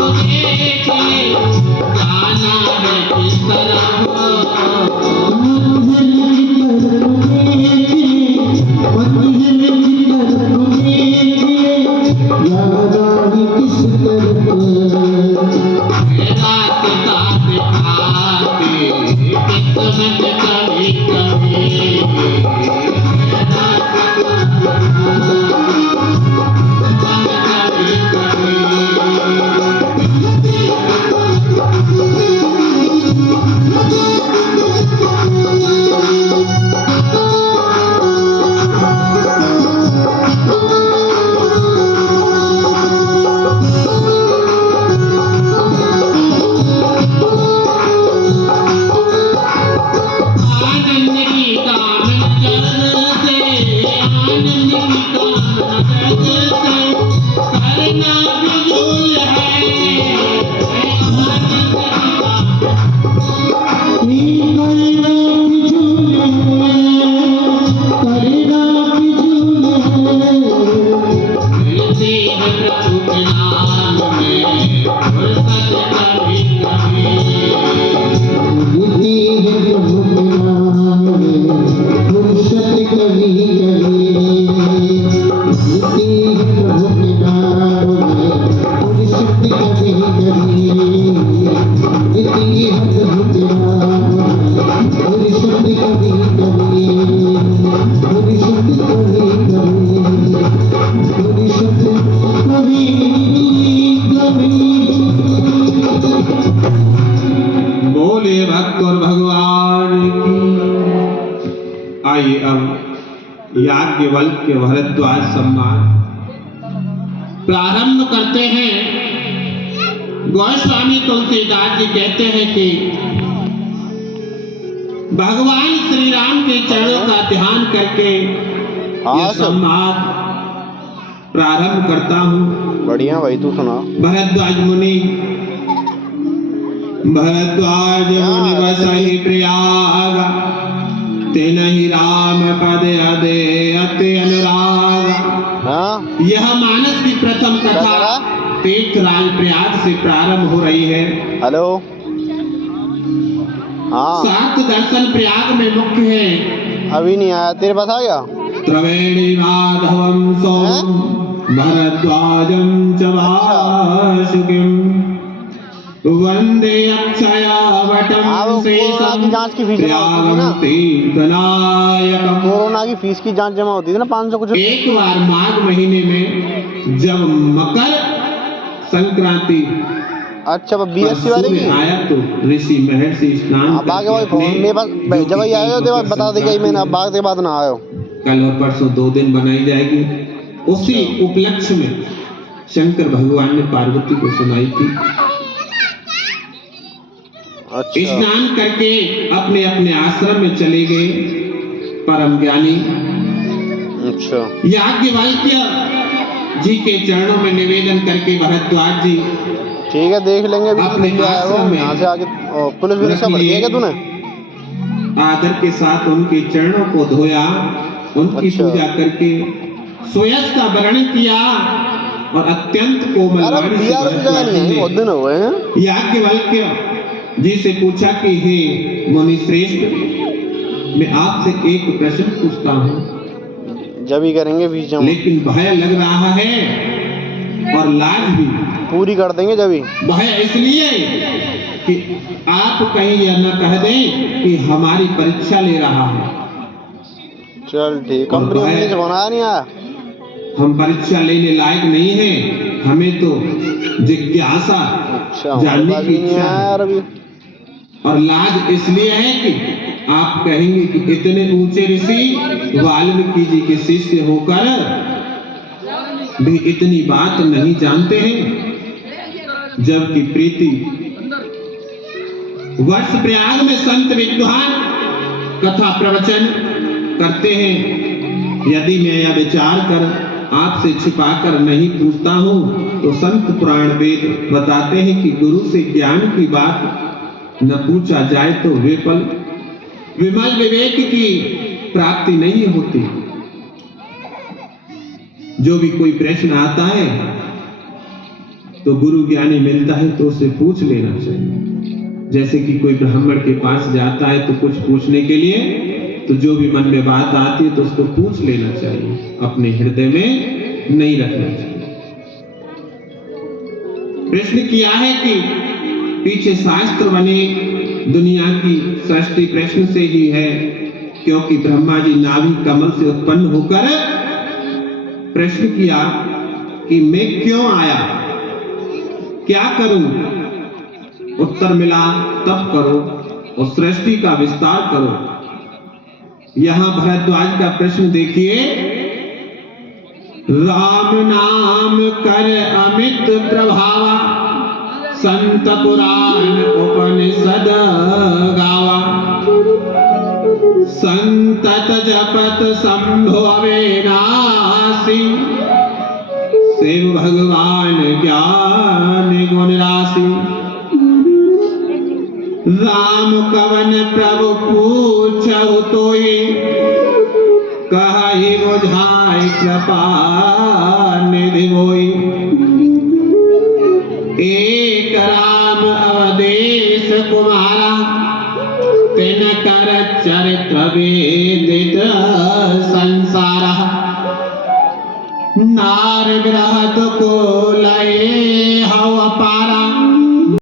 को देखे जाना है किस तरह याज्ञवल्क्य भरद्वाज सम्मान प्रारंभ करते हैं। गोस्वामी तुलसीदास जी कहते हैं कि भगवान श्री राम के चरणों का ध्यान करके यह संवाद प्रारंभ करता हूँ। बढ़िया भाई, तू सुना। भरद्वाज मुनि बसहि प्रयाग तेनहि राम पद अदे अति अनुराग। यह मानस की प्रथम कथा तीर्थराज प्रयाग से प्रारंभ हो रही है। हेलो। हाँ, 7 दर्शन प्रयाग में मुख्य है। अभी नहीं आया, तेरे पास आ गया। त्रिवेणी माधवम सोम भरद्वाजम च वासुकिम वंदे अक्षयावटम शेषम। जांच की फीस कोरोना की फीस की जांच जमा होती थी ना 500 कुछ। एक बार माघ महीने में जब मकर संक्रांति अच्छा BSc वाले की आया तो ऋषि महर्षि स्नान बागे भाई फोन मेरे पास जब ही आए हो बता देगा। मैंने अब बाग के बाद ना आयो। कल और परसों 2 दिन बनाई जाएगी। उसी उपलक्ष्य में शंकर भगवान ने पार्वती को सुनाई थी। अच्छा। स्नान करके अपने अपने आश्रम में चले गए परम ज्ञानी। अच्छा। याज्ञवल्क्य जी के चरणों में निवेदन करके भरद्वाज जी ठीक है, देख लेंगे। अभी अपने आश्रम में यहाँ से आगे पुलिस भी सब भर दिया तूने। आदर के साथ उनके चरणों को धोया, उनकी पूजा करके सुयश का वर्णन किया और अत्यंत कोमल वाणी से बहुत दिन हो गए हैं। याज्ञवल्क्य जी से पूछा कि हे मुनि श्रेष्ठ, मैं आपसे एक प्रश्न पूछता हूँ। जब ही करेंगे बीच जमा, लेकिन भय लग रहा है और लाज भी। पूरी कर देंगे जब ही। भय इसलिए कि आप कहीं यह न कह दें कि हमारी परीक्षा ले रहा है। चल ठीक, कंपनी से बनाया नहीं आया। हम परीक्षा लेने लायक नहीं है, हमें तो जिज्ञासा जानने की इच्छा है। और लाज इसलिए है कि आप कहेंगे कि इतने ऊंचे ऋषि वाल्मीकि जी के शिष्य होकर भी इतनी बात नहीं जानते हैं। जबकि प्रीति वर्ष प्रयाग में संत विद्वान कथा प्रवचन करते हैं। यदि मैं यह विचार कर आपसे छिपाकर नहीं पूछता हूँ तो संत पुराण वेद बताते हैं कि गुरु से ज्ञान की बात न पूछा जाए तो विमल विवेक की प्राप्ति नहीं होती। जो भी कोई प्रश्न आता है तो गुरु ज्ञानी मिलता है तो उससे पूछ लेना चाहिए। जैसे कि कोई ब्राह्मण के पास जाता है तो कुछ पूछने के लिए, तो जो भी मन में बात आती है तो उसको पूछ लेना चाहिए, अपने हृदय में नहीं रखना चाहिए। प्रश्न किया है कि पीछे शास्त्र बने, दुनिया की सृष्टि प्रश्न से ही है, क्योंकि ब्रह्मा जी नाभि कमल से उत्पन्न होकर प्रश्न किया कि मैं क्यों आया, क्या करूं। उत्तर मिला तप करो और सृष्टि का विस्तार करो। यहां भरद्वाज का प्रश्न देखिए, राम नाम कर अमित प्रभावा, संत पुराण उपनिषद गावा, संतत जपत शंभु अविनाशी, शिव भगवान ज्ञान गुण राशि। राम कवन प्रभु पूछहु तोई, कहि बुझाई कृपा निधि मोई। एक राम अवदेश कुमारा, तिन कर चरित्र वेदित संसारा। नार ग्रह को